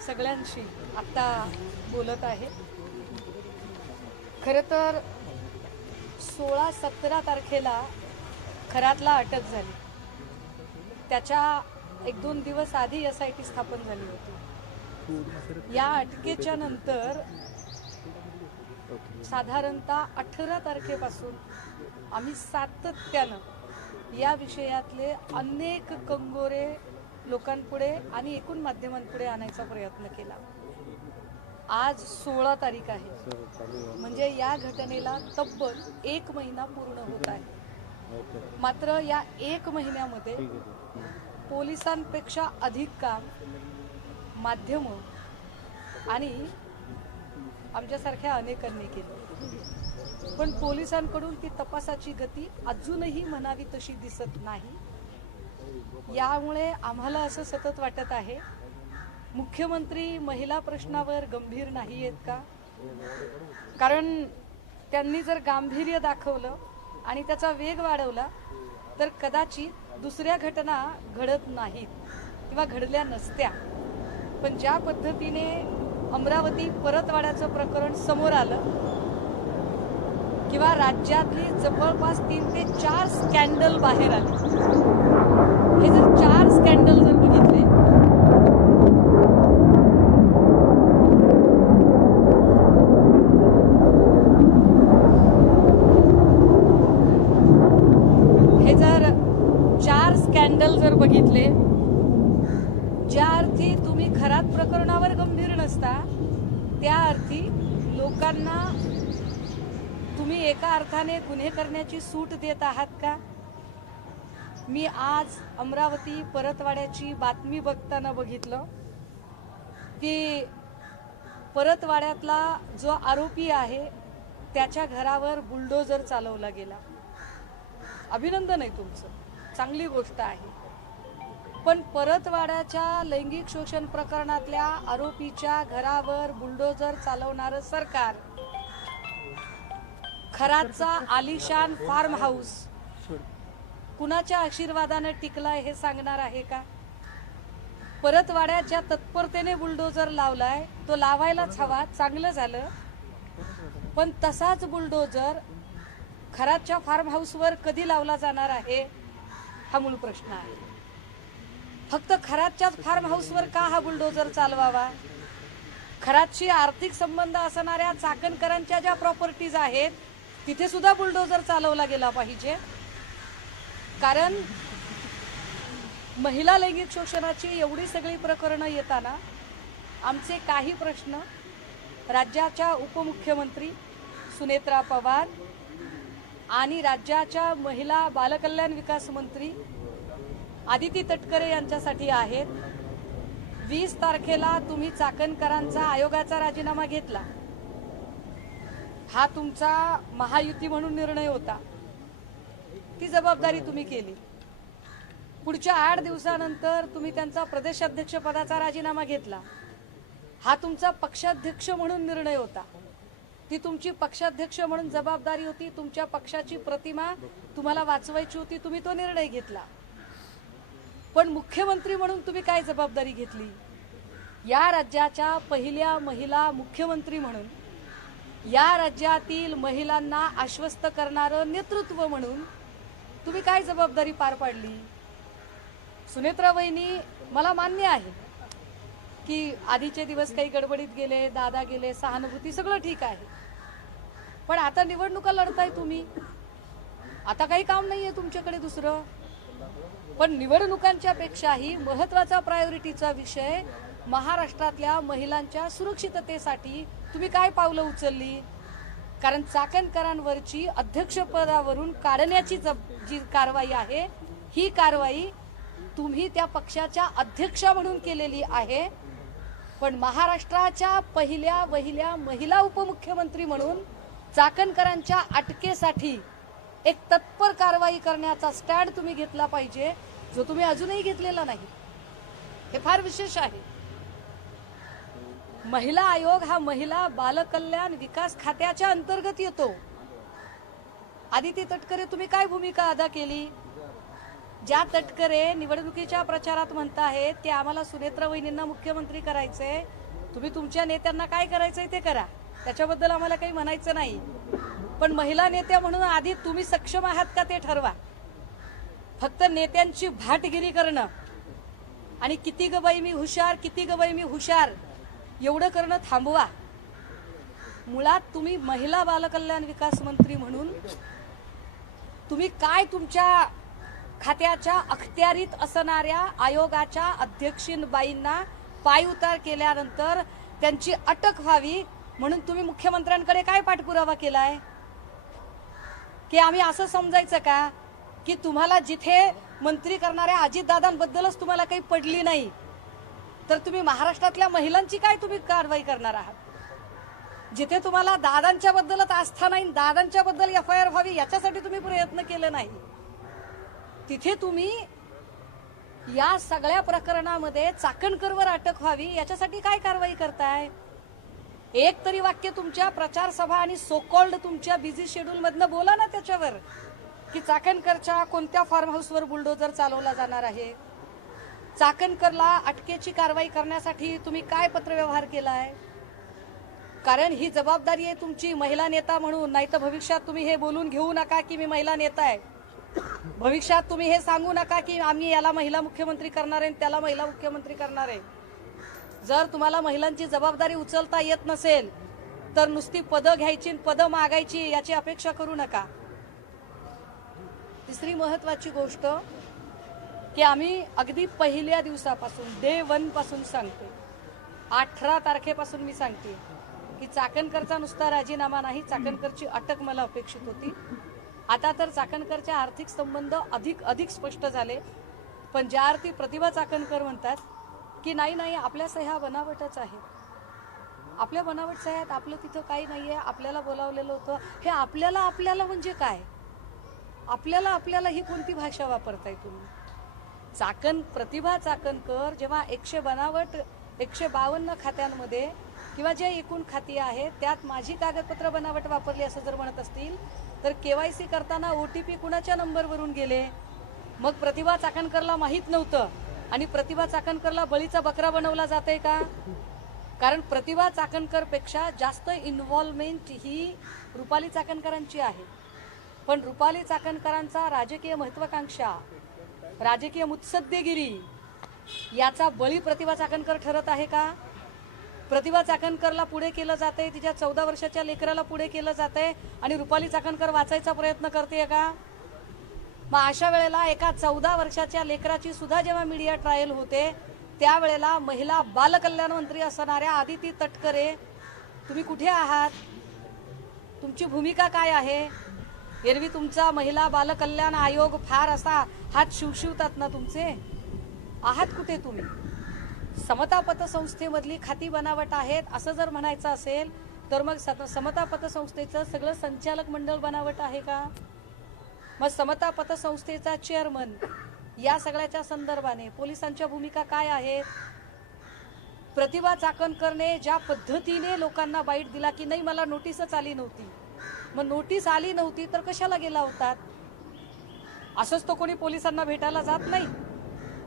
सगळ्यांशी आता बोलत आहे। खरं तर 16-17 तारखेला खरातला अटक झाली। त्याच्या 1-2 दिवस आधी SIT स्थापन झाली होती। या अटकेच्या नंतर साधारणतः 18 तारखेपासून आम्ही सातत्यानं या विषयातले अनेक कंगोरे लोकांपुढे आणि एकूण माध्यमांपुढे आणायचा प्रयत्न केला। आज 16 तारीख आहे, म्हणजे या घटनेला तब्बल 1 महिना पूर्ण होत आहे। मात्र या 1 महिन्यामध्ये पोलिसांपेक्षा अधिक काम माध्यमं आणि आमच्यासारख्या अनेकांनी केलं, पण पोलिसांकडून ती तपासाची गती अजूनही म्हणावी तशी दिसत नाही। यामुळे आम्हाला असं सतत वाटत आहे, मुख्यमंत्री महिला प्रश्नावर गंभीर नाही आहेत का? कारण त्यांनी जर गांभीर्य दाखवलं आणि त्याचा वेग वाढवला तर कदाचित दुसऱ्या घटना घडत नाहीत किंवा घडल्या नसत्या। पण ज्या पद्धतीने अमरावती परतवाड्याचं प्रकरण समोर आलं किंवा राज्यातली जवळपास 3 ते 4 स्कॅन्डल बाहेर आले, हे जर 4 स्कॅन्डल जर बघितले ज्या अर्थी तुम्ही खरात प्रकरणावर गंभीर नसता त्या अर्थी लोकांना तुम्ही एका अर्थाने गुन्हे करण्याची सूट देत आहात का? मी आज अमरावती परतवाड्याची बातमी बघताना बघितलं की परतवाड्यातला जो आरोपी आहे त्याच्या घरावर बुलडोजर चालवला गेला। अभिनंदन आहे तुमचं, चांगली गोष्ट आहे। पण परतवाड्याच्या लैंगिक शोषण प्रकरणातल्या आरोपीच्या घरावर बुलडोजर चालवणारं सरकार खरातचा आलिशान फार्म हाऊस कुणाच्या आशीर्वादाने टिकलाय हे सांगणार आहे का? परतवाड्याच्या तत्परतेने बुलडोजर लावलाय, तो लावायलाच हवा, चांगलं झालं। पण तसाच बुलडोजर खरातच्या फार्म हाऊसवर कधी लावला जाणार आहे हा मूळ प्रश्न आहे। फक्त खरातच्याच फार्म हाऊसवर का हा बुलडोजर चालवावा? खरातशी आर्थिक संबंध असणाऱ्या चाकणकरांच्या ज्या प्रॉपर्टीज आहेत तिथे सुद्धा बुलडोजर चालवला गेला पाहिजे। कारण महिला लैंगिक शोषणाची एवढी सगळी प्रकरणं येताना आमचे काही प्रश्न राज्याच्या उपमुख्यमंत्री सुनेत्रा पवार आणि राज्याच्या महिला बालकल्याण विकास मंत्री आदिती तटकरे यांच्यासाठी आहेत। 20 तारखेला तुम्ही चाकणकरांचा आयोगाचा राजीनामा घेतला, हा तुमचा महायुती म्हणून निर्णय होता, ती जबाबदारी तुम्ही केली। पुढच्या 8 दिवसानंतर तुम्ही त्यांचा प्रदेशाध्यक्ष पदाचा राजीनामा घेतला, हा तुमचा पक्षाध्यक्ष म्हणून निर्णय होता, ती तुमची पक्षाध्यक्ष म्हणून जबाबदारी होती। तुमच्या पक्षाची प्रतिमा तुम्हाला वाचवायची होती, तुम्ही तो निर्णय घेतला। पण मुख्यमंत्री म्हणून तुम्ही काय जबाबदारी घेतली? या राज्याच्या पहिल्या महिला मुख्यमंत्री म्हणून, या राज्यातील महिलांना आश्वस्त करणारं नेतृत्व म्हणून तुम्ही काय जबाबदारी पार पाडली? सुनेत्रा वहिनी, मला मान्य आहे की आधीचे दिवस काही गडबडीत गेले, दादा गेले, सहानुभूती सगळं ठीक आहे, पण आता निवडणुका लढताय तुम्ही, आता काही काम नाहीये तुमच्याकडे दुसरं। पण निवडणुकांच्या पेक्षाही महत्त्वाचा प्रायोरिटीचा विषय महाराष्ट्रातल्या महिलांच्या सुरक्षिततेसाठी तुम्ही काय पावलं उचलली? कारण चाकणकरांवरची अध्यक्षपदावरून काढण्याची जी कारवाई आहे ही कारवाई तुम्ही त्या पक्षाच्या अध्यक्षा म्हणून केलेली आहे, पण महाराष्ट्राच्या पहिल्या महिला उपमुख्यमंत्री म्हणून चाकणकरांच्या अटकेसाठी एक तत्पर कारवाई करण्याचा स्टँड तुम्ही घेतला पाहिजे, जो तुम्ही अजूनही घेतलेला नाही। हे फार विशेष आहे। महिला आयोग हा महिला बालकल्याण विकास खात्याच्या अंतर्गत येतो। आदिती तटकरे, तुम्ही काय भूमिका अदा केली? ज्या तटकरे निवडणुकीच्या प्रचारात म्हणताहेत की आम्हाला सुनेत्रा वहिनींना मुख्यमंत्री करायचंय, तुम्ही तुमच्या नेत्यांना काय करायचंय ते करा, त्याच्याबद्दल आम्हाला काही म्हणायचं नाही. पण महिला नेत्या म्हणून आधी तुम्ही सक्षम आहात का ते ठरवा. फक्त नेत्यांची भाटगिरी करणं आणि किती ग बाई मी हुशार, किती ग बाई मी हुशार एवढं करणं थांबवा. मुळात तुम्ही महिला बालकल्याण विकास मंत्री म्हणून तुम्ही काय तुमच्या खात्याच्या अखत्यारीत असणाऱ्या आयोगाच्या अध्यक्षीनबाईंना पायउतार केल्यानंतर त्यांची अटक व्हावी म्हणून तुम्ही मुख्यमंत्र्यांकडे काय पाठपुरावा केलाय? की आम्ही असं समजायचं का की तुम्हाला जिथे मंत्री करणाऱ्या अजितदादांबद्दलच तुम्हाला काही पडली नाही तर तुम्ही महाराष्ट्रातल्या महिलांची काय तुम्ही कारवाई करणार आहात? जिथे तुम्हाला दादांच्या बद्दलच आस्था नाही, दादांच्या बद्दल FIR व्हावी याच्यासाठी तुम्ही प्रयत्न केले नाही, तिथे तुम्ही या सगळ्या प्रकरणामध्ये चाकणकरवर अटक व्हावी याच्यासाठी काय कारवाई करताय? एक तरी वाक्य तुमच्या प्रचार सभा आणि सोकॉल्ड तुमच्या बिझी शेड्यूल मधनं बोला ना त्याच्यावर की चाकणकरच्या कोणत्या फार्म हाऊसवर बुलडोजर चालवला जाणार आहे, चाकणकरला अटकेची कारवाई करण्यासाठी तुम्ही काय पत्रव्यवहार केलाय? कारण ही जबाबदारी आहे तुमची महिला नेता म्हणून. नाही तर भविष्यात तुम्ही हे बोलून घेऊ नका की मी महिला नेता आहे, भविष्यात तुम्ही हे सांगू नका की आम्ही याला महिला मुख्यमंत्री करणार आहे त्याला महिला मुख्यमंत्री करणार आहे. जर तुम्हाला महिलांची जबाबदारी उचलता येत नसेल तर नुसती पदं घ्यायची पदं मागायची याची अपेक्षा करू नका. तिसरी महत्वाची गोष्ट की आम्ही अगदी पहिल्या दिवसापासून डे 1 पासून सांगते, 18 तारखेपासून मी सांगते की चाकणकरचा नुसता राजीनामा नाही, चाकणकरची अटक मला अपेक्षित होती. आता तर चाकणकरचे आर्थिक संबंध अधिक स्पष्ट झाले. पण ज्या अर्थी प्रतिभा चाकणकर म्हणतात की नाही आपल्या सह्या बनावटच आहेत, आपल्या बनावट सह्यात आपलं तिथं काही नाहीये, आपल्याला बोलावलेलं होतं. हे आपल्याला म्हणजे काय? आपल्याला ही कोणती भाषा वापरताय तुम्ही? प्रतिभा चाकणकर जेव्हा 152 खात्यांमध्ये किंवा जे एकूण खाती आहेत त्यात माझी कागदपत्र बनावट वापरली असं जर म्हणत असतील तर KYC करताना OTP कुणाच्या नंबरवरून गेले? मग प्रतिभा चाकणकरला माहीत नव्हतं आणि प्रतिभा चाकणकरला बळीचा बकरा बनवला जाते का? कारण प्रतिभा चाकणकर पेक्षा जास्त इन्व्हॉल्वमेंट ही रुपाली चाकणकरांची आहे. पण रुपाली चाकणकरांचा राजकीय महत्वाकांक्षा, राजकीय मुत्सद्देगिरी याचा बळी प्रतिभा चाकणकर ठरत आहे का? प्रतिभा चाकणकरला पुढे केलं जाते, तिच्या 14 वर्षाच्या लेकराला पुढे केलं जाते आणि रुपाली चाकणकर वाचायचा प्रयत्न करते का? मग अशा वेळेला एका 14 वर्षाच्या लेकराची सुद्धा जेव्हा मीडिया ट्रायल होते त्यावेळेला महिला बालकल्याण मंत्री असणाऱ्या आदिती तटकरे तुम्ही कुठे आहात? तुमची भूमिका काय आहे? एरवी तुमचा महिला बालकल्याण आयोग फार असा हात शिवशिवतात ना तुमचे, आहात कुठे तुम्ही? समता पतसंस्थेमधली खाती बनावट आहेत असं जर म्हणायचं असेल तर मग समता पतसंस्थेचं सगळं संचालक मंडळ बनावट आहे का? मग समता पतसंस्थेचा चेअरमन या सगळ्याच्या संदर्भाने पोलिसांच्या भूमिका काय आहेत? प्रतिभा चाकणकरने ज्या पद्धतीने लोकांना बाईट दिला की नाही मला नोटीसच आली नव्हती, मग नोटीस आली नव्हती तर कशाला गेला होतात? असंच तो कोणी पोलिसांना भेटायला जात नाही.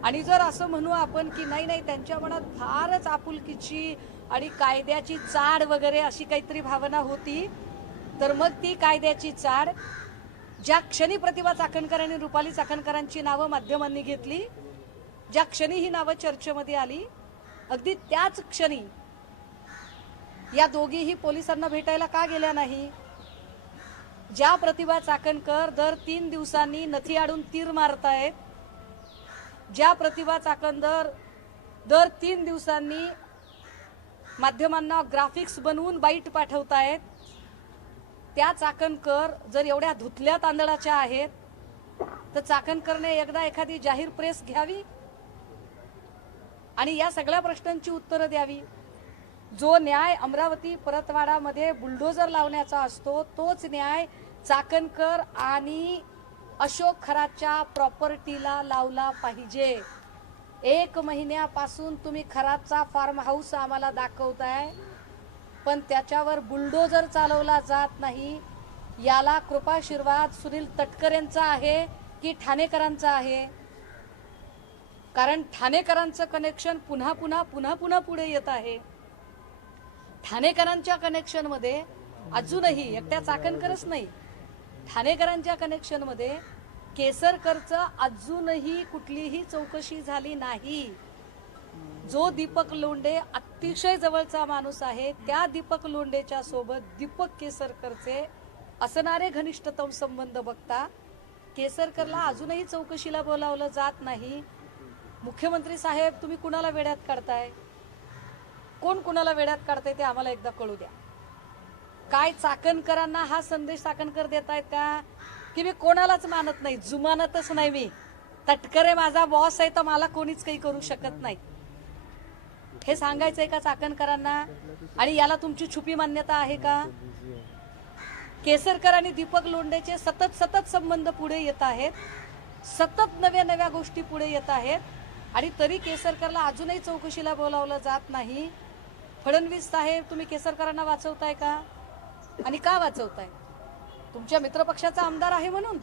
आणि जर असं म्हणू आपण की नाही त्यांच्या मनात फारच आपुलकीची आणि कायद्याची चाड वगैरे अशी काहीतरी भावना होती तर मग ती कायद्याची चाड ज्या क्षणी प्रतिभा चाकणकर आणि रुपाली चाकणकरांची नावं माध्यमांनी घेतली, ज्या क्षणी ही नावं चर्चेमध्ये आली, अगदी त्याच क्षणी या दोघीही पोलिसांना भेटायला का गेल्या नाही? ज्या प्रतिभा चाकणकर दर 3 दिवसांनी नथी आडून तीर मारतायत, ज्या प्रतिभा चाकणकर दर 3 दिवसांनी माध्यमांना ग्राफिक्स बनवून बाईट पाठवतायत, त्या चाकणकर जर एवढ्या धुतल्या तांदळाच्या आहेत तर चाकणकरने एकदा एखादी जाहीर प्रेस घ्यावी आणि या सगळ्या प्रश्नांची उत्तरं द्यावी. जो न्याय अमरावती परतवाडामध्ये बुलडोजर लावण्याचा असतो तोच न्याय चाकणकर आणि अशोक खरातच्या प्रॉपर्टीला लावला पाहिजे. 1 महिन्यापासून तुम्ही खरातचा फार्म हाऊस आम्हाला दाखवताय पण त्याच्यावर बुलडोजर चालवला जात नाही. याला कृपाशीर्वाद सुनील तटकरेंचा आहे की ठाणेकरांचा आहे? कारण ठाणेकरांचं कनेक्शन पुन्हा पुन्हा पुन्हा पुन्हा पुढे येत आहे. ठाणेकरांच्या कनेक्शनमध्ये अजूनही एकट्या चाकणकरच नाही, ठाणेकरांच्या कनेक्शनमध्ये केसरकरचं अजूनही कुठलीही चौकशी झाली नाही. जो दीपक लोंढे अतिशय जवळचा माणूस आहे, त्या दीपक लोंढेच्या सोबत दीपक केसरकरचे असणारे घनिष्ठतम संबंध बघता केसरकरला अजूनही चौकशीला बोलावलं जात नाही. मुख्यमंत्री साहेब, तुम्ही कुणाला वेड्यात काढताय? कोण कुणाला वेड्यात काढताय ते आम्हाला एकदा कळू द्या. काय चाकणकरांना हा संदेश चाकणकर देतायत का की मी कोणालाच मानत नाही, जुमानतच नाही, मी तटकरे माझा बॉस आहे तर मला कोणीच काही करू शकत नाही, हे सांगायचंय का चाकणकरांना? आणि याला तुमची छुपी मान्यता आहे का? केसरकर आणि दीपक लोंढेचे सतत सतत संबंध पुढे येत आहेत, सतत नव्या नव्या गोष्टी पुढे येत आहेत, आणि तरी केसरकरला अजूनही चौकशीला बोलावलं जात नाही. फडणवीस साहेब, तुम्ही केसरकरांना वाचवताय का? आणि का वाचवताय? तुमच्या मित्रपक्षाचा आमदार आहे म्हणून?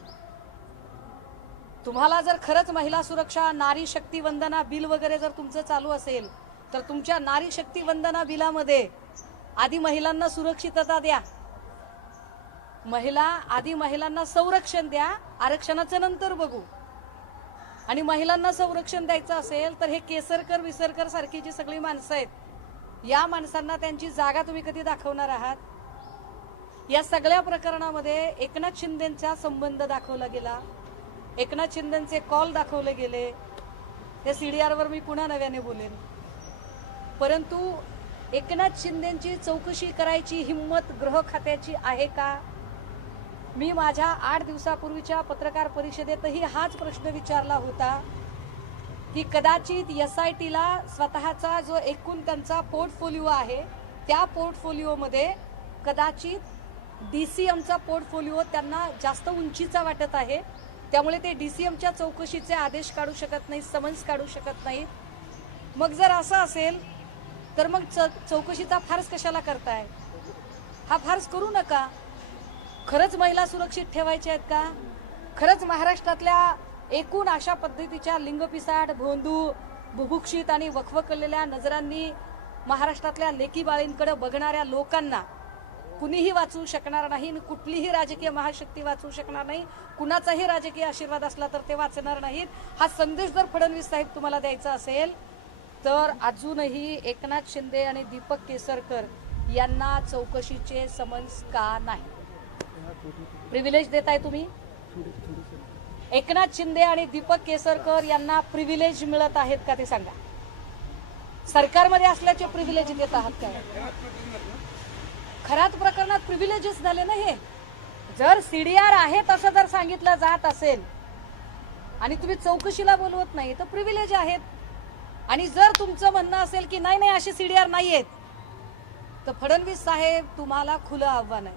तुम्हाला जर खरंच महिला सुरक्षा, नारी शक्ती वंदना बिल वगैरे जर तुमचं चालू असेल तर तुमच्या नारी शक्ती वंदना बिलामध्ये आधी महिलांना सुरक्षितता द्या, आधी महिलांना संरक्षण द्या, आरक्षणाचं नंतर बघू. आणि महिलांना संरक्षण द्यायचं असेल तर हे केसरकर विसरकर सारखी जी सगळी माणसं आहेत, या माणसांना त्यांची जागा तुम्ही कधी दाखवणार आहात? या सगळ्या प्रकरणामध्ये एकनाथ शिंदेंचा संबंध दाखवला गेला, एकनाथ शिंदेंचे कॉल दाखवले गेले. त्या CDR वर मी पुन्हा नव्याने बोलेन. परंतु एकनाथ शिंदेंची चौकशी करायची हिम्मत गृह खात्याची आहे का? मी माझ्या 8 दिवसापूर्वीच्या पत्रकार परिषदेतही हाच प्रश्न विचारला होता की कदाचित SITला स्वतःचा जो एकूण त्यांचा पोर्टफोलिओ आहे, त्या पोर्टफोलिओमध्ये कदाचित DCMचा पोर्टफोलिओ त्यांना जास्त उंचीचा वाटत आहे, त्यामुळे ते DCMच्या चौकशीचे आदेश काढू शकत नाही, समन्स काढू शकत नाही. मग जर असं असेल तर मग चौकशीचा फार्स कशाला करताय? हा फार्स करू नका. खरंच महिला सुरक्षित ठेवायच्या आहेत का? खरंच महाराष्ट्रातल्या एकूण अशा पद्धतीच्या लिंगपिसाट, भोंदू, बुभुक्षित आणि वखवकलेल्या नजरांनी महाराष्ट्रातल्या लेकी बाळींकडे बघणाऱ्या लोकांना कुणीही वाचवू शकणार नाही, कुठलीही राजकीय महाशक्ती वाचवू शकणार नाही, कुणाचाही राजकीय आशीर्वाद असला तर ते वाचणार नाहीत. हा संदेश जर फडणवीस साहेब तुम्हाला द्यायचा असेल तर अजूनही एकनाथ शिंदे आणि दीपक केसरकर यांना चौकशीचे समन्स का नाही? प्रिव्हिलेज देताय तुम्ही? एकनाथ शिंदे आणि दीपक केसरकर यांना प्रिव्हिलेज मिळत आहेत का ते सांगा. सरकारमध्ये असल्याचे प्रिव्हिलेज देत आहात काय? खऱ्याच प्रकरणात प्रिव्हिलेजेस झाले ना हे. जर CDR आहे तसं जर सांगितलं जात असेल आणि तुम्ही चौकशीला बोलवत नाही तर प्रिव्हिलेज आहेत. आणि जर तुमचं म्हणणं असेल की नाही नाही अशी CDR नाहीयेत, तर फडणवीस साहेब तुम्हाला खुलं आव्हान आहे,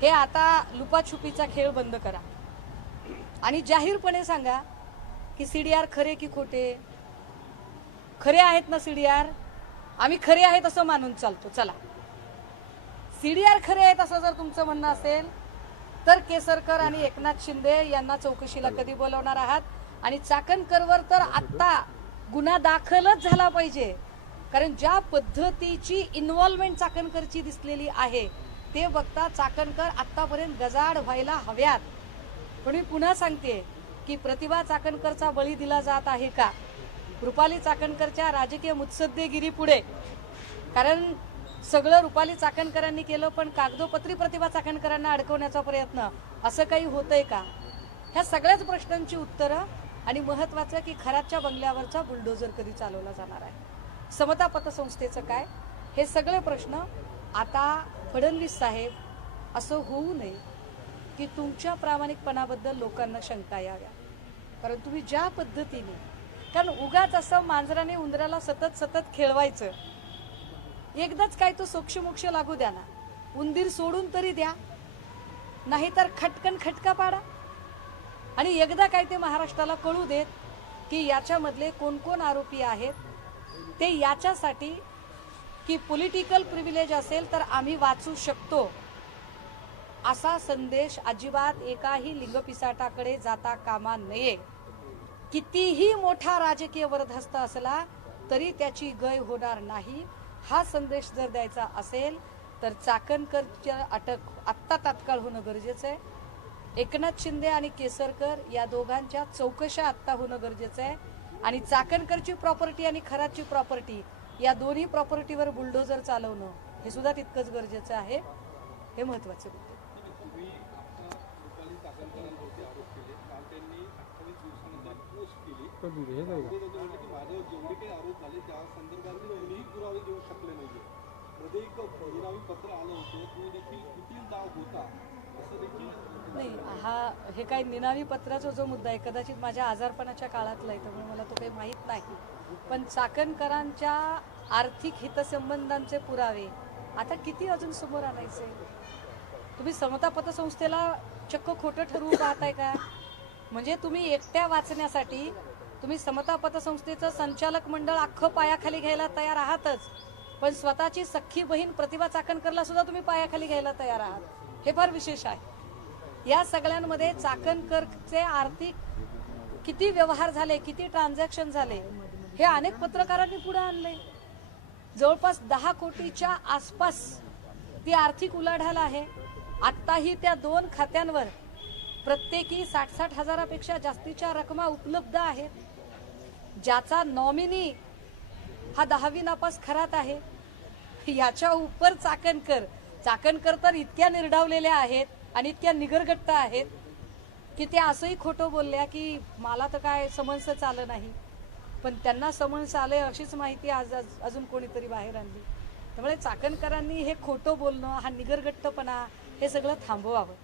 हे आता लुपाछुपीचा खेळ बंद करा आणि जाहीरपणे सांगा की CDR खरे की खोटे? खरे आहेत ना CDR? आम्ही खरे आहेत असं मानून चालतो. चला, CDR खरे आहेत असं जर तुमचं म्हणणं असेल तर केसरकर आणि एकनाथ शिंदे यांना चौकशीला कधी बोलवणार आहात? आणि चाकणकरवर तर आत्ता गुन्हा दाखलच झाला पाहिजे, कारण ज्या पद्धतीची इन्व्हॉल्वमेंट चाकणकरची दिसलेली आहे ते बघता चाकणकर आतापर्यंत गजाड व्हायला हव्यात. पण मी पुन्हा सांगते की प्रतिभा चाकणकरचा बळी दिला जात आहे का रुपाली चाकणकरच्या राजकीय मुत्सद्देगिरी पुढे? कारण सगळं रुपाली चाकणकरांनी केलं, पण कागदोपत्री प्रतिभा चाकणकरांना अडकवण्याचा प्रयत्न, असं काही होतंय का? ह्या सगळ्याच प्रश्नांची उत्तरं. आणि महत्वाचं की खराच्या बंगल्यावरचा बुलडोजर कधी चालवला जाणार आहे, समता पतसंस्थेचं काय, हे सगळे प्रश्न आता फडणवीस साहेब, असं होऊ नये की तुमच्या प्रामाणिकपणाबद्दल लोकांना शंका याव्या. कारण तुम्ही ज्या पद्धतीने, कारण उगाच असं मांजराने उंदराला सतत सतत खेळवायचं, एकदाच काय तो सोक्षमोक्ष लागू द्या ना, उंदीर सोडून तरी द्या, नाहीतर खटकन खटका पाडा. आणि एकदा काय ते महाराष्ट्राला कळू देत की याच्यामधले कोण कोण आरोपी आहेत. ते याच्यासाठी की पॉलिटिकल प्रिव्हिलेज असेल तर आम्ही वाचू शकतो, असा संदेश अजिबात एकाही लिंगपिसाटाकडे जाता कामा नये. कितीही मोठा राजकीय वरदहस्त असला तरी त्याची गय होणार नाही, हा संदेश जर द्यायचा असेल तर चाकणकरच्या अटक आत्ता तात्काळ होणं गरजेचं आहे. एकनाथ शिंदे आणि केसरकर या दोघांच्या चौकशा आत्ता होणं गरजेचं आहे. आणि चाकणकरची प्रॉपर्टी आणि खरातची प्रॉपर्टी या दोन्ही प्रॉपर्टीवर बुलडोजर चालवणं हे सुद्धा तितकंच गरजेचं आहे. हे महत्वाचे मुद्दे. नाही, हे काही निनावी पत्राचा जो मुद्दा आहे कदाचित माझ्या आजारपणाच्या काळातला आहे, त्यामुळे मला तो काही माहीत नाही. पण चाकणकरांच्या आर्थिक हितसंबंधांचे पुरावे आता किती अजून समोर आणायचे? तुम्ही समता पतसंस्थेला चक्क खोटं ठरवू पाहताय का? म्हणजे तुम्ही एकट्या वाचण्यासाठी तुम्ही समता पतसंस्थेचं संचालक मंडळ अख्खं पायाखाली घ्यायला तयार आहातच, पण स्वतःची सख्खी बहीण प्रतिभा चाकणकरला सुद्धा तुम्ही पायाखाली घ्यायला तयार आहात. हे फार विशेष आहे. या सगळ्यांमध्ये चाकणकरचे आर्थिक किती व्यवहार झाले, किती ट्रान्झॅक्शन झाले हे अनेक पत्रकारांनी पुढे आणले. जवळपास 10 कोटीच्या आसपास ती आर्थिक उलाढाल आहे. आत्ताही त्या 2 खात्यांवर प्रत्येकी 60-60 हजारापेक्षा जास्तीच्या रकमा उपलब्ध आहेत. ज्याचा नॉमिनी हा 10वी नापास खरात आहे, याच्या उपर चाकणकर तर इतक्या निर्डावलेल्या आहेत आणि इतक्या निगरगट्ट आहेत की ते असंही खोटं बोलल्या की मला तर काय समन्स आलं नाही, पण त्यांना समन्स आले अशीच माहिती आज अजून कोणीतरी बाहेर आणली. त्यामुळे चाकणकरांनी हे खोटं बोलणं, हा निगरगट्टपणा हे सगळं थांबवावं.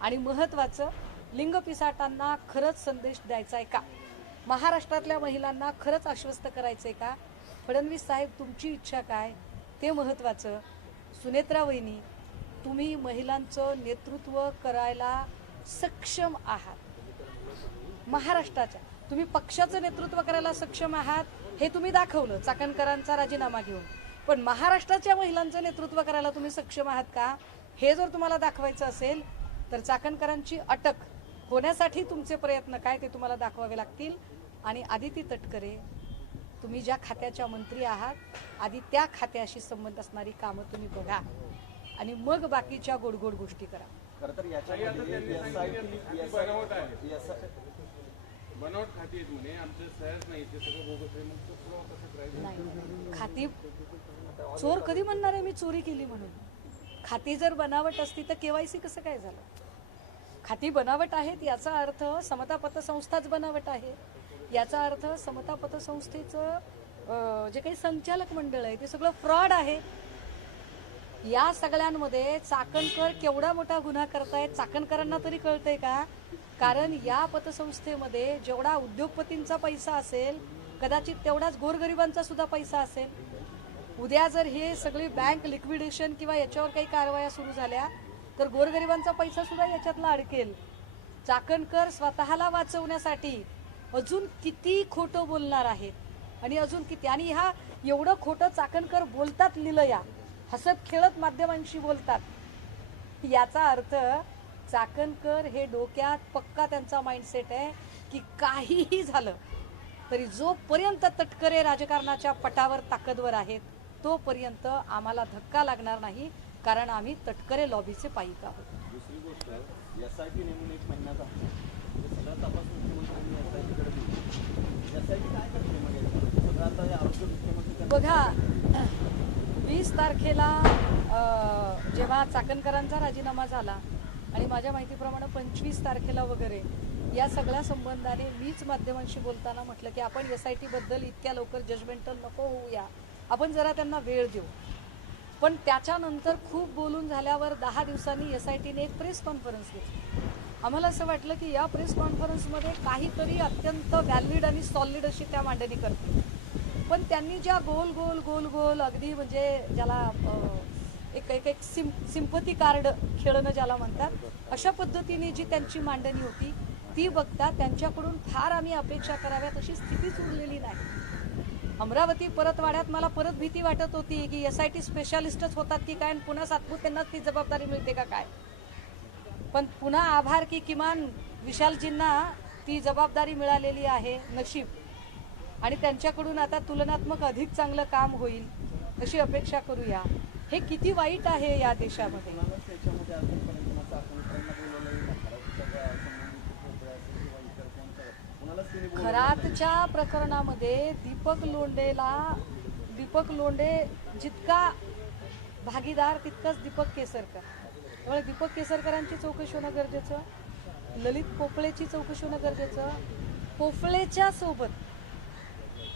आणि महत्त्वाचं, लिंग पिसाटांना खरंच संदेश द्यायचा आहे का? महाराष्ट्रातल्या महिलांना खरंच आश्वस्त करायचंय का? फडणवीस साहेब, तुमची इच्छा काय ते महत्त्वाचं. सुनेत्रा वहिनी, तुम्ही महिलांचं नेतृत्व करायला सक्षम आहात. महाराष्ट्राच्या तुम्ही पक्षाचं नेतृत्व करायला सक्षम आहात हे तुम्ही दाखवलं चाकणकरांचा राजीनामा घेऊन. पण महाराष्ट्राच्या महिलांचं नेतृत्व करायला तुम्ही सक्षम आहात का, हे जर तुम्हाला दाखवायचं असेल तर चाकणकरांची अटक होण्यासाठी तुमचे प्रयत्न काय ते तुम्हाला दाखवावे लागतील. आणि आदिती तटकरे, तुम्ही ज्या खात्याच्या मंत्री आहात, आधी त्या खात्याशी संबंध असणारी कामं तुम्ही बघा आणि मग बाकीच्या गोडगोड गोष्टी करा. खाती चोर कधी म्हणणार आहे मी चोरी केली म्हणून? खाती जर बनावट असती तर केवायसी कसं काय झालं? खाती बनावट आहेत याचा अर्थ समता पतसंस्थाच बनावट आहे. याचा अर्थ समता पतसंस्थेचं जे काही संचालक मंडळ आहे ते सगळं फ्रॉड आहे. या सगळ्यांमध्ये चाकणकर केवढा मोठा गुन्हा करतायत चाकणकरांना तरी कळतंय का? कारण या पतसंस्थेमध्ये जेवढा उद्योगपतींचा पैसा असेल कदाचित तेवढाच गोरगरिबांचा सुद्धा पैसा असेल. उद्या जर हे सगळी बँक लिक्विडेशन किंवा याच्यावर काही कारवाया सुरू झाल्या तर गोरगरिबांचा पैसा सुद्धा याच्यातला अडकेल. चाकणकर स्वतःला वाचवण्यासाठी अजून किती खोटं बोलणार आहेत आणि अजून किती. आणि ह्या एवढं खोटं चाकणकर बोलतात लिलया, हसत खेळत माध्यमांशी बोलतात. याचा अर्थ चाकणकर हे डोक्यात पक्का त्यांचा माइंडसेट आहे की काहीही झालं तरी जोपर्यंत तटकरे राजकारणाच्या पटावर ताकदवर आहेत तोपर्यंत आम्हाला धक्का लागणार नाही, कारण आम्ही तटकरे लॉबीचे पाईक आहोत. दुसरी गोष्ट, SIT नेमून 1 महिन्याचा सगळा तपास काय करते? बघा, 20 तारखेला जेव्हा चाकणकरांचा राजीनामा झाला आणि माझ्या माहितीप्रमाणे 25 तारखेला वगैरे या सगळ्या संबंधाने मीच माध्यमांशी बोलताना म्हटलं की आपण SIT बद्दल इतक्या लवकर जजमेंटल नको होऊया, आपण जरा त्यांना वेळ देऊ. पण त्याच्यानंतर खूप बोलून झाल्यावर 10 दिवसांनी SITने एक प्रेस कॉन्फरन्स घेतली. आम्हाला असं वाटलं की या प्रेस कॉन्फरन्समध्ये काहीतरी अत्यंत व्हॅलिड आणि सॉलिड अशी त्या मांडणी करते. पण त्यांनी ज्या गोल गोल गोल गोल अगदी म्हणजे ज्याला एक सिंपती कार्ड खेळणं ज्याला म्हणतात, अशा पद्धतीने जी त्यांची मांडणी होती ती बघता त्यांच्याकडून फार आम्ही अपेक्षा कराव्यात अशी स्थितीच उरलेली नाही. अमरावती परतवाड्यात मला परत भीती वाटत होती की SIT स्पेशालिस्टच होतात की काय, पुन्हा सातपुतेंनाच ती जबाबदारी मिळते का काय. पण पुन्हा आभार की किमान विशालजींना ती जबाबदारी मिळालेली आहे, नशीब, आणि त्यांच्याकडून आता तुलनात्मक अधिक चांगलं काम होईल अशी अपेक्षा करूया. हे किती वाईट आहे या देशामध्ये. कुणालाच त्याच्यामध्ये अजूनपर्यंत कुणाचं आकुंठ्यांना बोलवलंय का? खराबच्या संबंधित खोपड्या असेल किंवा इतर कोणतं कुणालाच त्यांनी बोलवलं नाही. खरातच्या प्रकरणामध्ये दीपक लोंढे जितका भागीदार तितकाच दीपक केसरकर. त्यामुळे दीपक केसरकरांची चौकशी होणं गरजेचं, ललित पोफळेची चौकशी होणं गरजेचं. पोफळेच्या सोबत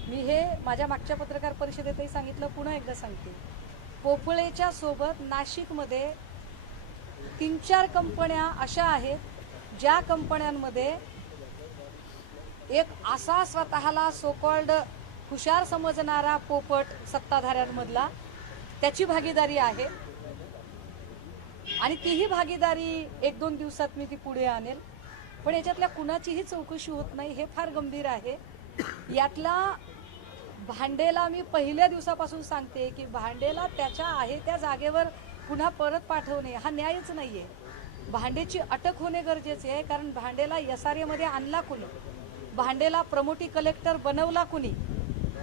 मी हे माझ्या मागच्या पत्रकार परिषदेतही सांगितलं, पुन्हा एकदा सांगते, पोफळेच्या सोबत नाशिकमध्ये 3-4 कंपन्या अशा आहेत ज्या कंपन्यांमध्ये एक असा स्वतःला सोकॉल्ड हुशार समजणारा पोपट सत्ताधाऱ्यांमधला त्याची भागीदारी आहे, आणि तीही भागीदारी 1-2 दिवसात मी ती पुढे आणेल. पण याच्यातल्या कुणाचीही चौकशी होत नाही, हे फार गंभीर आहे. यातला भांडेला मी पहिल्या दिवसापासून सांगते की भांडेला त्याच्या आहे त्या जागेवर पुन्हा परत पाठवणे हा न्यायच नाहीये. भांडेची अटक होणे गरजेचे आहे, कारण भांडेला SRA मध्ये आणला कुणी, भांडेला प्रमोटी कलेक्टर बनवला कुणी,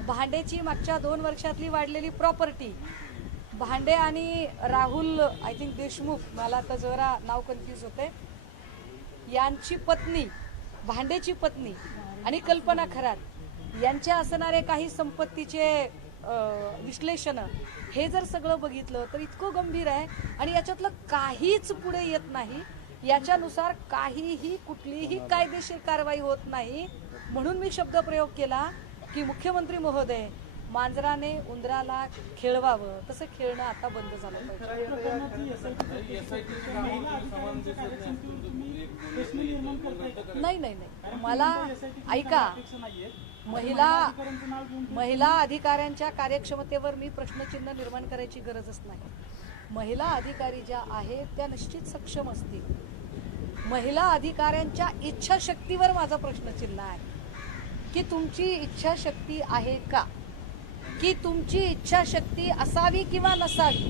भांडेची मागच्या 2 वर्षातली वाढलेली प्रॉपर्टी, भांडे आणि राहुल आय थिंक देशमुख, मला तर जरा नाव कन्फ्यूज होते, यांची पत्नी, भांडेची पत्नी आणि कल्पना खरात यांच्या असणारे काही संपत्तीचे विश्लेषण, हे जर सगळं बघितलं तर इतकं गंभीर आहे आणि याच्यातलं काहीच पुढे येत नाही. याच्यानुसार काहीही कुठलीही कायदेशीर कारवाई होत नाही. म्हणून मी शब्दप्रयोग केला की मुख्यमंत्री महोदय, मांजराने उंदराला खेळवावं तसं खेळणं आता बंद झालं पाहिजे. नाही, मला ऐका, महिला अधिकाऱ्यांच्या कार्यक्षमतेवर मी प्रश्नचिन्ह निर्माण करायची गरजच नाही. महिला अधिकारी ज्या आहेत त्या निश्चित सक्षम असतील. महिला अधिकाऱ्यांच्या इच्छाशक्तीवर माझा प्रश्नचिन्ह आहे की तुमची इच्छाशक्ती आहे का, की तुमची इच्छाशक्ती असावी किंवा नसावी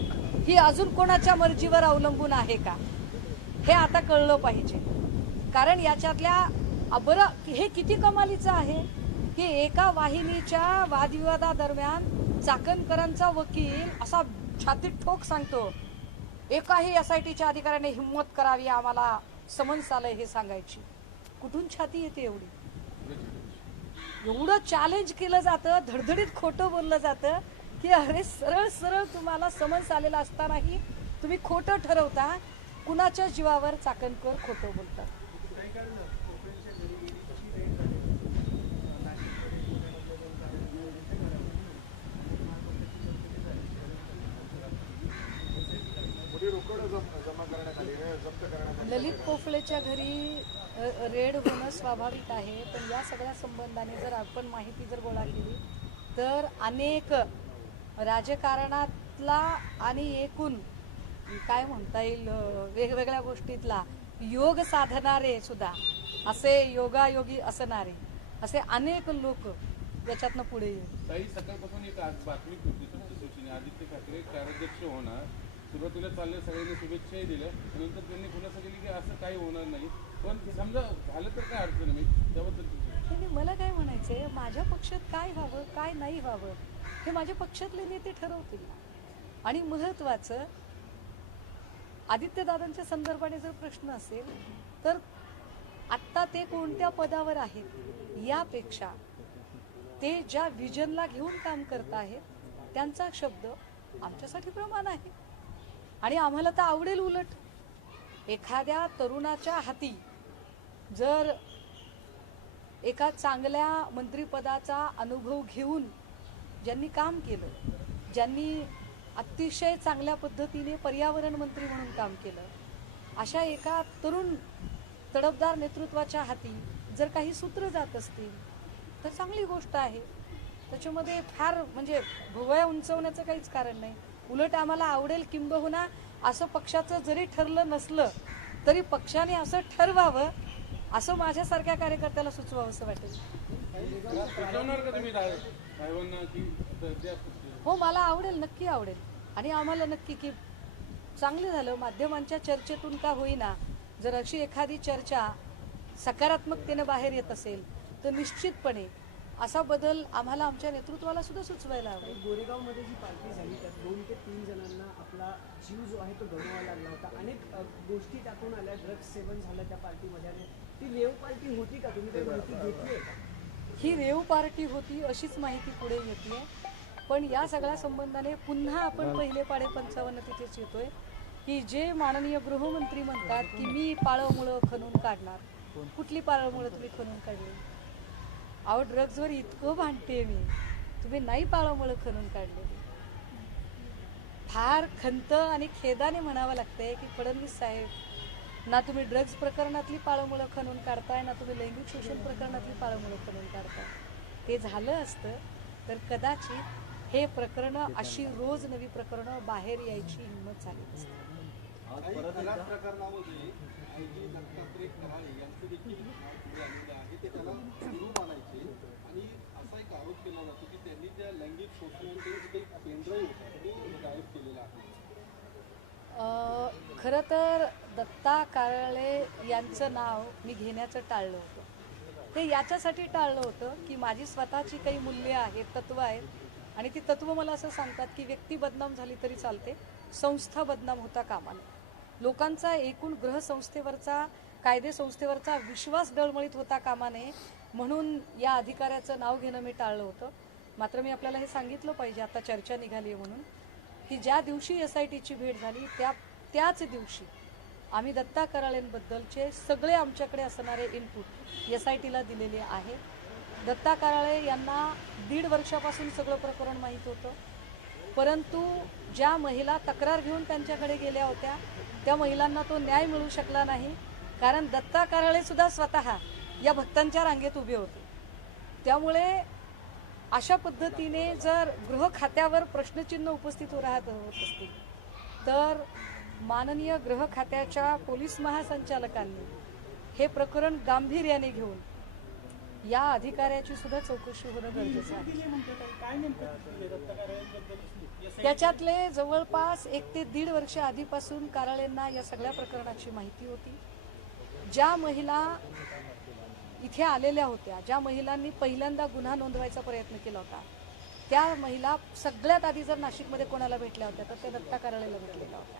ही अजून कोणाच्या मर्जीवर अवलंबून आहे का, हे आता कळलं पाहिजे. कारण याच्यातल्या बरं हे किती कमालीचं आहे की एका वाहिनीच्या वादविवादादरम्यान चाकणकरांचा वकील असा छातीत ठोक सांगतो, एकाही SITच्या अधिकाऱ्याने हिंमत करावी आम्हाला समन्स आलंय हे सांगायची. कुठून छाती येते एवढी? एवढं चॅलेंज केलं जातं, धडधडीत खोटं बोललं जातं की अरे सरळ सरळ तुम्हाला समन्स आलेला असतानाही तुम्ही खोटं ठरवता. कुणाच्या जीवावर चाकणकर खोटं बोलतात? ललित पोफळेच्या घरी रेड होणं स्वाभाविक आहे, पण या सगळ्या संबंधाने जर आपण माहिती जर गोळा केली तर अनेक राजकारणातला आणि एकूण काय म्हणता येईल वेगवेगळ्या गोष्टीतला योग साधणारे सुद्धा, असे योगायोगी असणारे असे अनेक लोक याच्यातनं पुढे येईल. काही सकाळपासून एक बातमी होती तुमच्या सूचने, आदित्य ठाकरे कार्याध्यक्ष होणार, सुरुवातीला चालले सगळ्यांनी शुभेच्छाही दिल्या, नंतर त्यांनी खुलासा केली की असं काही होणार नाही, पण समजा झालं तर काय अडचण नाही त्याबद्दल. मला काय म्हणायचंय, माझ्या पक्षात काय व्हावं काय नाही व्हावं हे माझ्या पक्षातले नेते ठरवतील. आणि महत्वाचं आदित्यदादांच्या संदर्भाने जर प्रश्न असेल तर आत्ता ते कोणत्या पदावर आहेत यापेक्षा ते ज्या विजनला घेऊन काम करत आहेत त्यांचा शब्द आमच्यासाठी प्रमाण आहे. आणि आम्हाला तर आवडेल उलट एखाद्या तरुणाच्या हाती जर एका चांगल्या मंत्रिपदाचा अनुभव घेऊन ज्यांनी काम केलं, ज्यांनी अतिशय चांगल्या पद्धतीने पर्यावरण मंत्री म्हणून काम केलं, अशा एका तरुण तडफदार नेतृत्वाच्या हाती जर काही सूत्र जात असतील तर चांगली गोष्ट आहे. त्याच्यामध्ये फार म्हणजे भुवया उंचवण्याचं काहीच कारण नाही. उलट आम्हाला आवडेल, किंबहुना असं पक्षाचं जरी ठरलं नसलं तरी पक्षाने असं ठरवावं असं माझ्यासारख्या कार्यकर्त्याला सुचवावं असं वाटेल. हो, मला आवडेल, नक्की आवडेल. आणि आम्हाला नक्की की चांगलं झालं माध्यमांच्या चर्चेतून का होईना, जर अशी एखादी चर्चा सकारात्मकतेने बाहेर येत असेल तर निश्चितपणे असा बदल आम्हाला आमच्या नेतृत्वाला सुद्धा सुचवायला हवा. गोरेगावमध्ये जी पार्टी झाली त्यात 2 ते 3 जणांना आपला जीव जो आहे तो गमवावा लागला होता. अनेक गोष्टी त्यातून आल्या, ड्रग्स सेवन झालं त्या पार्टीमध्ये. आणि ती रेव पार्टी होती का? तुम्ही काही माहिती घेतली आहे का? ही रेव पार्टी होती अशीच माहिती पुढे येते. पण या सगळ्या संबंधाने पुन्हा आपण पहिले पाडे 55 तिथेच येतोय की जे माननीय गृहमंत्री म्हणतात की मी पाळमुळं खणून काढणार. कुठली पाळमुळं तुम्ही खणून काढली? अहो, ड्रग्जवर इतकं भांडते मी, तुम्ही नाही पाळमुळं खणून काढलेली. फार खंत आणि खेदाने म्हणावं लागतंय की फडणवीस साहेब, ना तुम्ही ड्रग्ज प्रकरणातली पाळमुळं खणून काढताय, ना तुम्ही लैंगिक शोषण प्रकरणातली पाळमुळं खणून काढताय. ते झालं असतं तर कदाचित हे प्रकरणं अशी रोज नवी प्रकरणं बाहेर यायची हिंमत झाली असते. कराड प्रकरणामध्ये आयजी दत्तात्रय कराळे यांचं देखील नाव पुढे आलेलं आहे. ते त्याला गुरु मानायचे आणि असा एक आरोप केला जातो की त्यांनी त्या लैंगिक शोषणाचे एक पेनड्राईव्ह ते गायब केलेलं आहे. खरं तर दत्ता कराळे यांचं नाव मी घेण्याचं टाळलं होतं. ते याच्यासाठी टाळलं होतं की माझी स्वतःची काही मूल्य आहेत, तत्त्व आहेत आणि ती तत्त्व मला असं सांगतात की व्यक्ती बदनाम झाली तरी चालते, संस्था बदनाम होता कामा नये. लोकांचा एकूण ग्रहसंस्थेवरचा, कायदेसंस्थेवरचा विश्वास डळमळीत होता कामा नये म्हणून या अधिकाऱ्याचं नाव घेणं मी टाळलं होतं. मात्र मी आपल्याला हे सांगितलं पाहिजे, आता चर्चा निघाली आहे म्हणून, की ज्या दिवशी SITची भेट झाली त्याच दिवशी आम्ही दत्ता कराळेंबद्दलचे सगळे आमच्याकडे असणारे इनपुट SITला दिलेले आहे. दत्ता कराळे यांना 1.5 वर्षापासून सगळं प्रकरण माहीत होतं, परंतु ज्या महिला तक्रार घेऊन त्यांच्याकडे गेल्या होत्या त्या महिलांना तो न्याय मिळू शकला नाही, कारण दत्ता कराळे सुद्धा स्वतः या भक्तांच्या रांगेत उभे होते. त्यामुळे अशा पद्धतीने जर गृह खात्यावर प्रश्नचिन्ह उपस्थित राहत असतील तर माननीय गृह खात्याच्या पोलीस महासंचालकांनी हे प्रकरण गांभीर्याने घेऊन या अधिकाऱ्याची सुद्धा चौकशी होणं गरजेचं आहे. त्याच्यातले जवळपास 1 ते 1.5 वर्ष आधीपासून कराळेंना या सगळ्या प्रकरणाची माहिती होती. ज्या महिला इथे आलेल्या होत्या, ज्या महिलांनी पहिल्यांदा गुन्हा नोंदवायचा प्रयत्न केला होता, त्या महिला सगळ्यात आधी जर नाशिकमध्ये कोणाला भेटल्या होत्या तर त्या दत्ता कराळेला भेटलेल्या होत्या.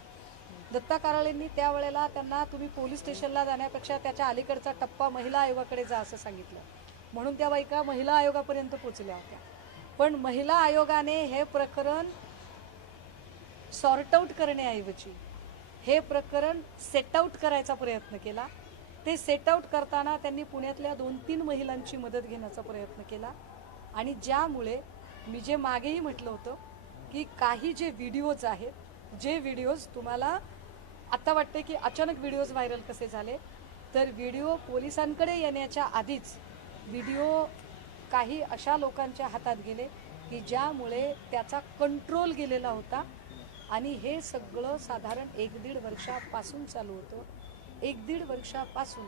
दत्ता कराळेंनी त्यावेळेला त्यांना तुम्ही पोलीस स्टेशनला जाण्यापेक्षा त्याच्या अलीकडचा टप्पा महिला आयोगाकडे जा असं सांगितलं, म्हणून त्या बायका महिला आयोगापर्यंत पोचल्या होत्या. पण महिला आयोगाने हे प्रकरण सॉर्ट आऊट करण्याऐवजी हे प्रकरण सेट आऊट करायचा प्रयत्न केला. ते सेट आऊट करताना त्यांनी पुण्यातल्या 2-3 महिलांची मदत घेण्याचा प्रयत्न केला आणि ज्यामुळे मी जे मागेही म्हटलं होतं की काही जे व्हिडिओज आहेत, जे व्हिडिओज तुम्हाला आता वाटते की अचानक व्हिडिओज व्हायरल कसे झाले, तर व्हिडिओ पोलिसांकडे येण्याच्या आधीच व्हिडिओ काही अशा लोकांच्या हातात गेले की ज्यामुळे त्याचा कंट्रोल गेलेला होता आणि हे सगळं साधारण 1-1.5 वर्षापासून चालू होतं. 1-1.5 वर्षापासून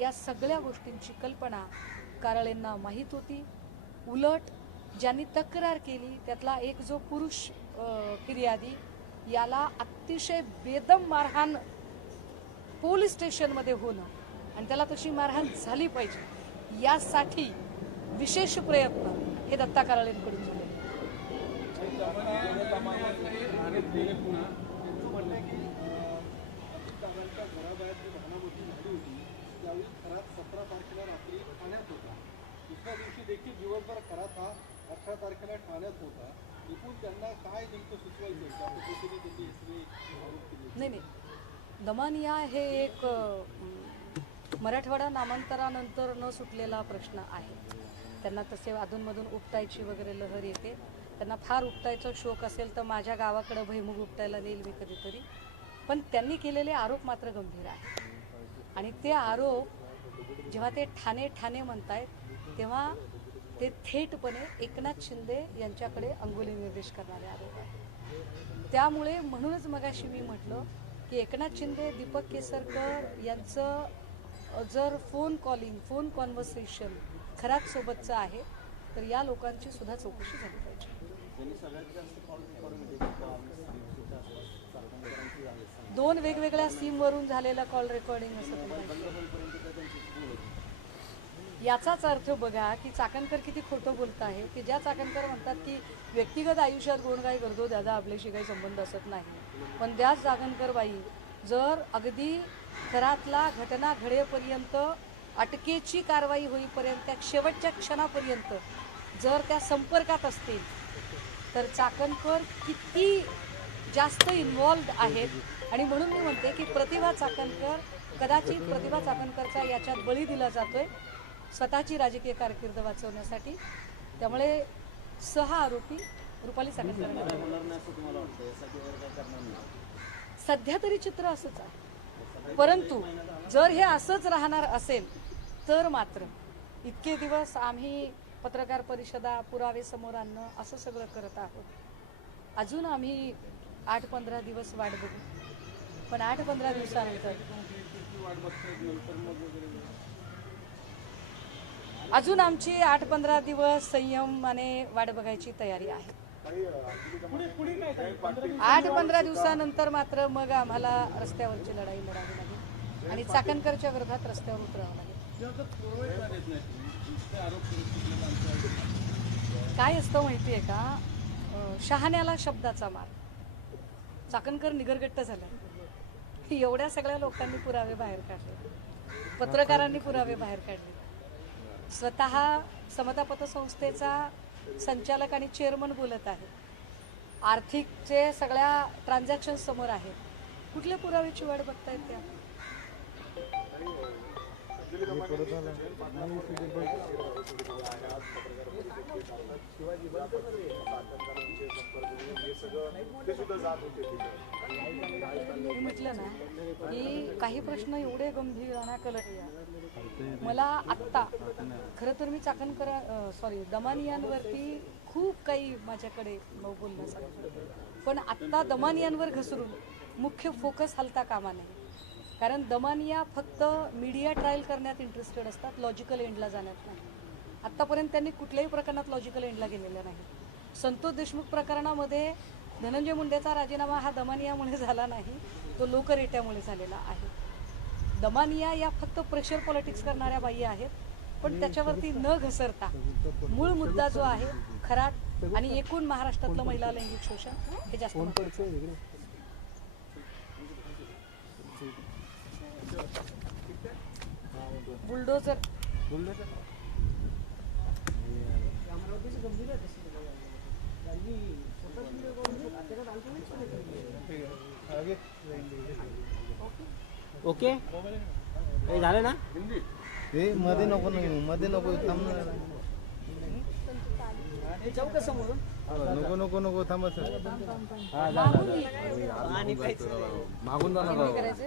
या सगळ्या गोष्टींची कल्पना कराळेंना माहीत होती. उलट ज्यांनी तक्रार केली त्यातला एक जो पुरुष फिर्यादी, याला अतिशय बेदम मारहाण पोलीस स्टेशनमध्ये होणं आणि त्याला तशी मारहाण झाली पाहिजे यासाठी विशेष प्रयत्न हे दत्ता कराळेंकडून झाले. घराबाहेर जी घडामोडी झाली होती त्यावेळी खरात 17 तारखेला रात्री ठाण्यात होता. दुसऱ्या दिवशी देखील दिवसभर खरात हा 18 तारखेला ठाण्यात होता. एकूण त्यांना काय नेमकं सुचवायचं त्या पद्धतीने त्यांनी हे आरोप केले? नाही, दमानिया हे एक मराठवाडा नामांतरानंतर न सुटलेला प्रश्न आहे. त्यांना तसे अधूनमधून उपटायची वगैरे लहर येते. त्यांना फार उपटायचा शौक असेल तर माझ्या गावाकडे भैमुग उपटायला नेईल मी कधीतरी. पण त्यांनी केलेले आरोप मात्र गंभीर आहेत आणि ते आरोप जेव्हा ते ठाणे म्हणतायत तेव्हा ते थेटपणे एकनाथ शिंदे यांच्याकडे अंगुली निर्देश करणारे आरोप आहेत. त्यामुळे म्हणूनच मगाशी मी म्हटलं की एकनाथ शिंदे, दीपक केसरकर यांचं जर फोन कॉन्व्हर्सेशन खरात सोबतचं आहे तर या लोकांची सुद्धा चौकशी झाली पाहिजे. दोन वेगवेगळ्या सीमवरून झालेला कॉल रेकॉर्डिंग असं याचाच अर्थ बघा की चाकणकर किती खोटं बोलत आहे की ज्या चाकणकर म्हणतात की व्यक्तिगत आयुष्यात कोण काय करतो त्याचा आपल्याशी काही संबंध असत नाही, पण त्याच चाकणकर बाई जर अगदी खरातला घटना घडेपर्यंत अटकेची कारवाई होईपर्यंत त्या शेवटच्या क्षणापर्यंत जर त्या संपर्कात असतील तर चाकणकर किती जास्त इन्व्हॉल्ड आहेत. आणि म्हणून मी म्हणते की प्रतिभा चाकणकर कदाचित प्रतिभा चाकणकरचा याच्यात बळी दिला जातोय स्वतःची राजकीय कारकीर्द वाचवण्यासाठी. त्यामुळे 6 आरोपी रुपाली चाकणकर सध्या तरी चित्र असंच आहे, परंतु जर हे असंच राहणार असेल तर मात्र इतके दिवस आम्ही पत्रकार परिषदा पुरावे समोर आणणं असं सगळं करत आहोत. अजून आम्ही 8-15 दिवस वाट बघू, पण 8-15 दिवसानंतर अजून आमची 8-15 दिवस संयमाने वाट बघायची तयारी आहे. 8-15 दिवसानंतर मात्र मग आम्हाला रस्त्यावरची लढाई लढावी लागेल आणि चाकणकरच्या विरोधात रस्त्यावर उतरावं लागेल. काय असतं माहिती आहे का, शहाण्याला शब्दाचा मार. चाकणकर निगरगट्ट झाला. एवढ्या सगळ्या लोकांनी पुरावे बाहेर काढले, पत्रकारांनी पुरावे बाहेर काढले, स्वतः समता पतसंस्थेचा संचालक आणि चेअरमन बोलत आहे, आर्थिकचे सगळ्या ट्रान्झॅक्शन समोर आहेत. कुठल्या पुराव्याची वाट बघतायत त्या? मी म्हटलं ना की काही प्रश्न एवढे गंभीर अनाकलनीय. मला आत्ता खरं तर मी चाकणकर दमानियांवरती खूप काही माझ्याकडे बोलण्यासारखं, पण आत्ता दमानियांवर घसरून मुख्य फोकस हलता कामा नये. कारण दमानिया फक्त मीडिया ट्रायल करण्यात इंटरेस्टेड असतात, लॉजिकल एंडला जाण्यात नाही. आत्तापर्यंत त्यांनी कुठल्याही प्रकरणात लॉजिकल एंडला गेलेलं नाही. संतोष देशमुख प्रकरणामध्ये धनंजय मुंडेचा राजीनामा हा दमानियामुळे झाला नाही, तो लोकरेट्यामुळे झालेला आहे. दमानिया या फक्त प्रेशर पॉलिटिक्स करणाऱ्या बाई आहेत, पण त्याच्यावरती न घसरता मूळ मुद्दा जो आहे खरात आणि एकूण महाराष्ट्रातलं महिला लैंगिक शोषण हे जास्त महत्त्वाचं. बुलडोजर अमरावतीचं गंभीर आहे तसं त्यांनी स्वतःच व्हिडिओ करून त्याच्यात अल्टिमेट ओके हे झालं ना हे मध्ये नको मध्ये नको जाऊ का समोर नको नको नको थांबा सर मागून करायचं